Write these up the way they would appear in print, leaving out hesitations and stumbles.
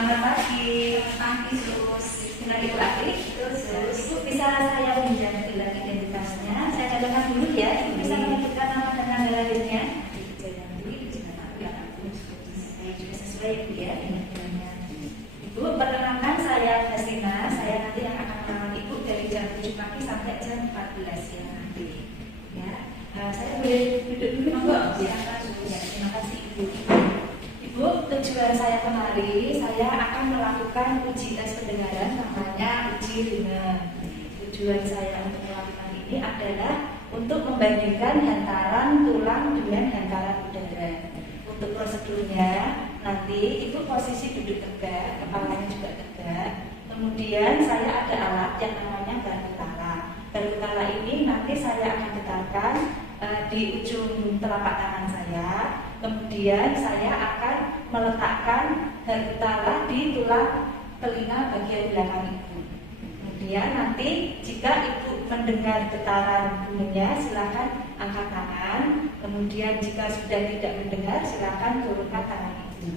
Selamat pagi. Pagi, Sus. Dengan Ibu Ati. Terus, Ibu bisa saya pinjam gelar identitasnya? Saya catatkan dulu ya. Ibu bisa menyebutkan nama dan tanggal lahirnya. Saya juga sesuai Ibu ya dengan gelarnya. Ibu, perkenalkan saya Hasina. Saya nanti yang akan merawat Ibu dari jam 7 pagi sampai jam 14 ya nanti. Ya, saya boleh duduk dulu Mbak? Silakan. Ya, terima kasih Ibu. Ibu, tujuan saya kemari, saya akan melakukan uji tes pendengaran, namanya uji Riemann. Tujuan saya untuk melakukan ini adalah untuk membandingkan hantaran tulang dengan hantaran udara. Untuk prosedurnya, nanti Ibu posisi duduk tegak, kepalanya juga tegak. Kemudian saya ada alat yang namanya garpu tala. Garpu tala ini nanti saya akan getarkan di ujung telapak tangan saya. Kemudian saya akan meletakkan garpu tala di tulang telinga bagian belakang Ibu. Kemudian nanti jika Ibu mendengar getaran bunyinya, silakan angkat tangan. Kemudian jika sudah tidak mendengar, silakan turunkan tangan Ibu.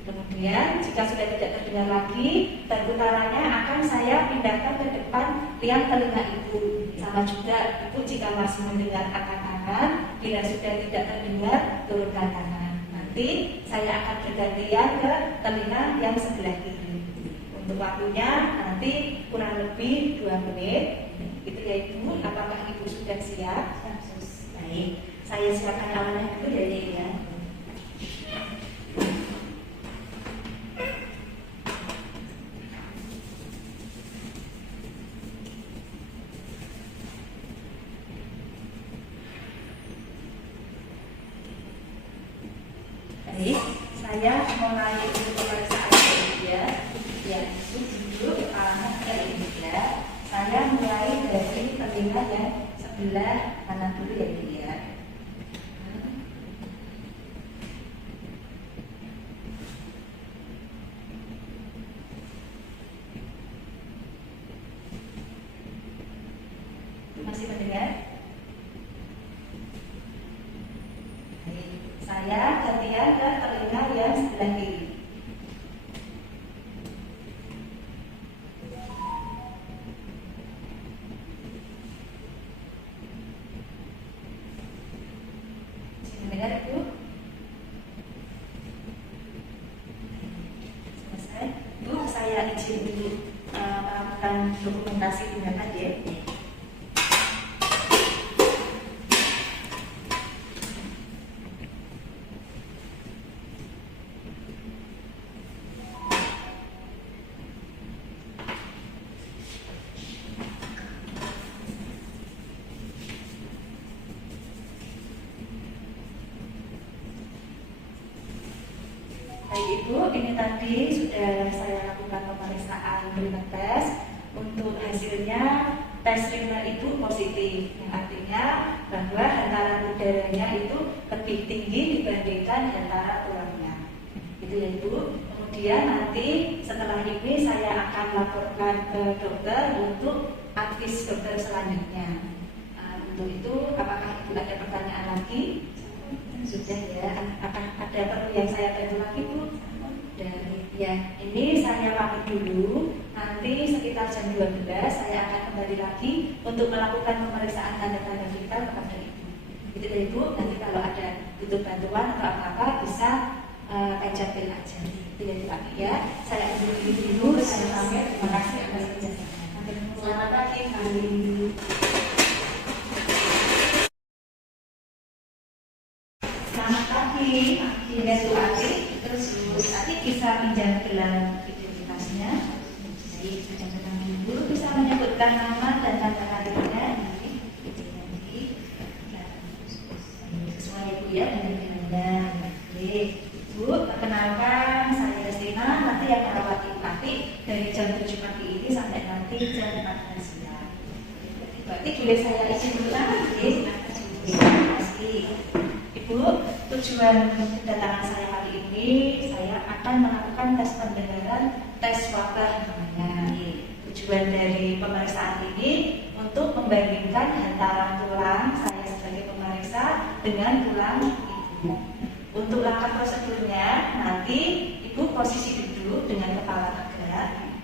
Kemudian jika sudah tidak terdengar lagi, garpu talanya akan saya pindahkan ke depan liang telinga Ibu. Sama juga Ibu jika masih mendengar angkat tangan, bila sudah tidak terdengar, turunkan tangan. Nanti saya akan bergantian ke telinga yang sebelah kiri. Untuk waktunya nanti kurang lebih 2 menit. Itu ya Ibu. Apakah Ibu sudah siap? Baik. Saya siapkan alatnya dulu ya. Baik, saya mulai untuk pemeriksaan dulu ya. Ya, itu duduk kepalanya ke ini ya. Saya mulai dari telinga yang sebelah kanan dulu ya Bu ya. Masih mendengar? Saya gantian ke telinga yang sebelah kiri. Mendengar Ibu? Selesai. Bu, saya izin dulu melakukan dokumentasi tindakan ya. Baik Ibu, ini tadi sudah saya lakukan pemeriksaan Riemann test. Untuk hasilnya tes Riemann Ibu positif, yang artinya bahwa hantaran udaranya itu lebih tinggi dibandingkan hantaran tulangnya. Itu ya Ibu. Kemudian nanti setelah ini saya akan laporkan ke dokter untuk advis dokter selanjutnya. Untuk itu, apakah Ibu ada pertanyaan lagi? Sudah ya, apakah ada perlu yang saya bantu lagi Bu? Dan ya, ini saya pamit dulu. Nanti sekitar jam 12 saya akan kembali lagi untuk melakukan pemeriksaan tanda-tanda vital kepada Ibu. Itu ya Ibu, nanti kalau ada butuh bantuan atau apa-apa bisa pencet bel aja. Itu ya Ibu ya. Saya undur dulu, saya pamit. Terima kasih atas kerjasamanya. Selamat pagi, Selamat pagi, dengan Bu Ati. Terus Bu Ati bisa pinjam gelar identitasnya. Jadi pinjamkan dulu, bisa menyebutkan nama dan tanggal lahirnya. Sesuai Bu ya dengan gelarnya. Baik, Bu, perkenalkan saya Destina. Nanti yang merawat Ibu Ati dari jam 7 pagi ini sampai nanti jam 14 siang. Berarti boleh saya izin dulu lagi. Terima kasih. Ibu, tujuan kedatangan saya kali ini, saya akan melakukan tes pendengaran, tes wabah namanya. Tujuan dari pemeriksaan ini untuk membandingkan hantaran tulang saya sebagai pemeriksa dengan tulang Ibu. Untuk langkah prosedurnya, nanti Ibu posisi duduk dengan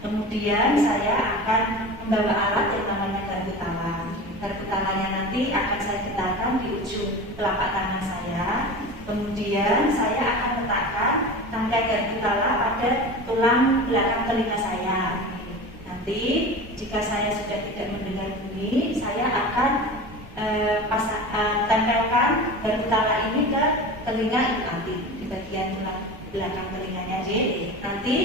Kemudian saya akan membawa alat yang namanya garpu tala. Garpu talanya nanti akan saya letakkan di ujung telapak tangan saya. Kemudian saya akan letakkan tangkai garpu tala pada tulang belakang telinga saya. Nanti jika saya sudah tidak mendengar bunyi, saya akan tempelkan garpu tala ini ke telinga ibu nanti di bagian tulang belakang telinganya. Jadi nanti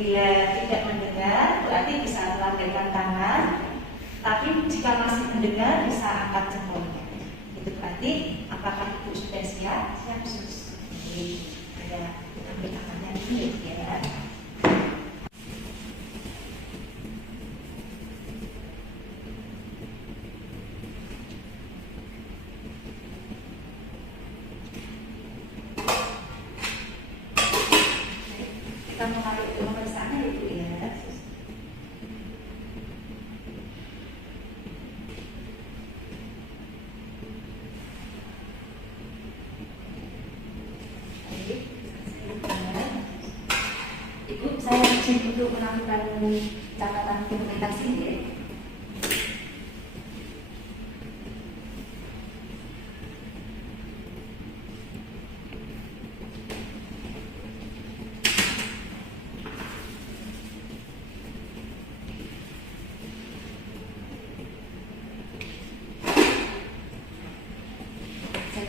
bila tidak mendengar berarti bisa melambaikan tangan, tapi jika masih mendengar bisa angkat jempolnya. Itu berarti apakah ibu sudah siap? Siap sus. Jadi saya ambil tangannya dulu ya. Kita mengalir ke pemeriksaannya ibu ya. Ibu, saya izin untuk melakukan catatan dokumentasi ya.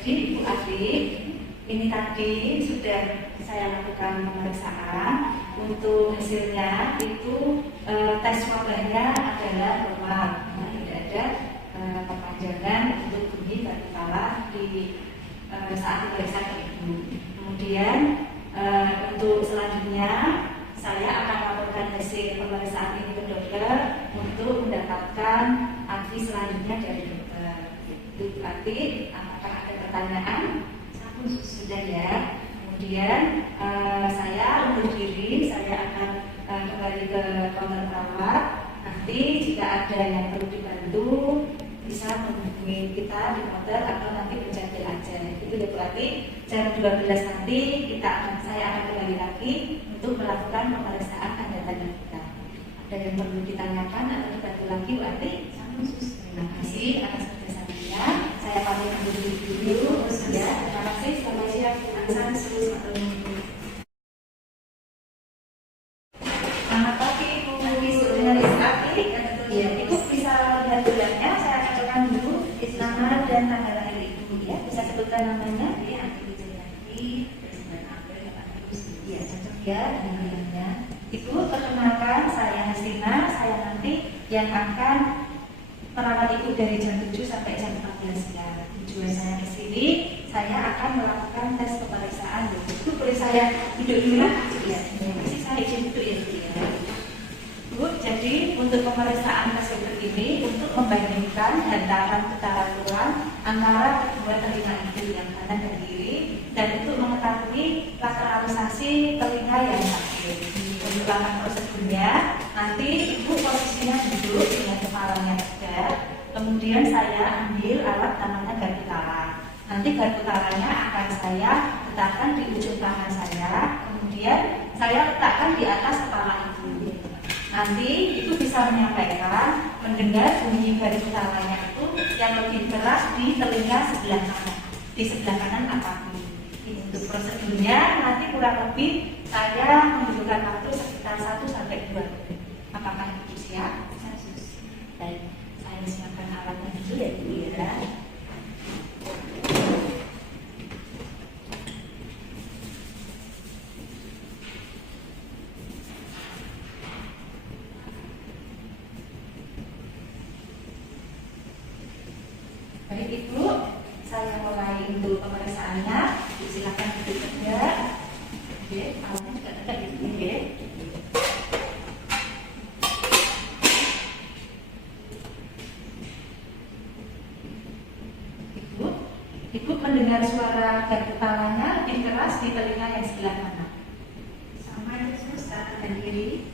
Jadi ibu adik, ini tadi sudah saya lakukan pemeriksaan. Untuk hasilnya itu tes wabahnya adalah normal, tidak ada perpanjangan untuk bunyi garpu tala di saat diperiksa ke ibu. Kemudian untuk selanjutnya saya akan laporkan hasil pemeriksaan ini ke dokter untuk mendapatkan advi selanjutnya dari dokter. Itu berarti apakah ada pertanyaan? Satu sudah ya. Kemudian saya undur diri, saya akan kembali ke counter perawat. Nanti jika ada yang perlu dibantu bisa menghubungi kita di counter atau nanti berjanji aja. Itu berarti jam 12 nanti saya akan kembali lagi untuk melakukan pemeriksaan tanda-tanda kita. Ada yang perlu ditanyakan atau dibantu lagi berarti satu sus. Terima kasih atas kerjasamanya. Saya pamit undur diri dulu. Ya, terima kasih. Selamat siang. Selamat pagi Ibu. Ya, Ibu bisa lihat bulannya. Saya cocokkan dulu nama dan tanggal lahir Ibu ya. Bisa sebutkan namanya? Ya, ya cocok ya dengan bulannya. Ibu, perkenalkan saya Hasina. Saya nanti yang akan merawat Ibu dari jam 7 sampai jam 14 ya. Tujuan saya ke sini, saya akan melakukan tes pemeriksaan. Itu boleh saya duduk dulu ya. Masih saya izin duduk ya. Bu, jadi untuk pemeriksaan tersebut ini untuk membandingkan hantaran putaran tulang antara kedua telinga ibu yang kanan dan kiri, dan untuk mengetahui lateralisasi telinga yang sakit. Untuk langkah prosedurnya, nanti ibu posisinya duduk dengan kepalanya tegak. Kemudian saya ambil alat namanya garpu tala. Nanti garpu talanya akan saya letakkan di ujung tangan saya. Kemudian saya letakkan di atas kepala ibu. Nanti itu bisa menyampaikan, mendengar bunyi garpu talanya itu yang lebih keras di telinga sebelah kanan. Di sebelah kanan apapun. Untuk prosedurnya nanti kurang lebih saya membutuhkan waktu sekitar 1 sampai 2 menit. Apakah ibu siap? Baik. Saya siapkan alatnya dulu ya ibu ya. Baik ibu, saya mulai untuk pemeriksaannya. Silakan duduk tegak. Oke, alatnya juga tegak ibu ya. Ibu mendengar suara garpu talanya lebih keras di telinga yang sebelah mana? Sama itu susah dan kiri.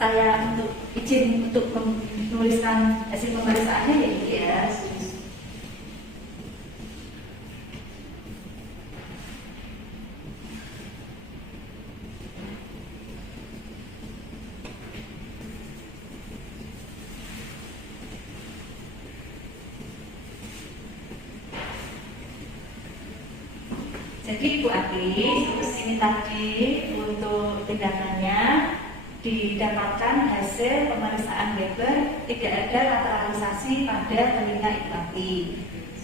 Saya untuk izin untuk menuliskan hasil pemeriksaannya ya ibu ya. Jadi Bu Ati, ini tadi untuk tindakannya didapatkan hasil pemeriksaan Weber tidak ada lateralisasi pada telinga Ibu Ati.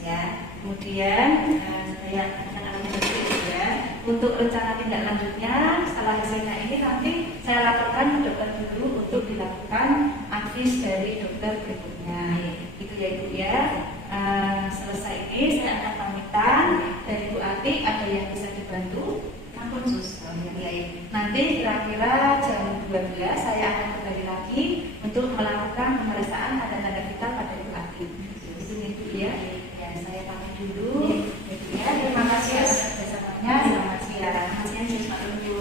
Ya, kemudian saya akan lanjutkan juga untuk rencana tindak lanjutnya setelah hasilnya ini nanti saya laporkan ke dokter dulu untuk dilakukan advis dari dokter berikutnya. Itu ya Ibu ya. Selesai ini saya akan pamitan dari Bu Ati. Ada yang bisa dibantu? Ampun sus. Nanti kira-kira jam 12 saya akan kembali lagi untuk melakukan pemeriksaan tanda-tanda vital pada Bu Ati. Itu Ibu ya. Ya saya pamit dulu. Ya terima kasih atas kerjasamanya. Selamat siang. Terima kasih Sus Pak Ibu.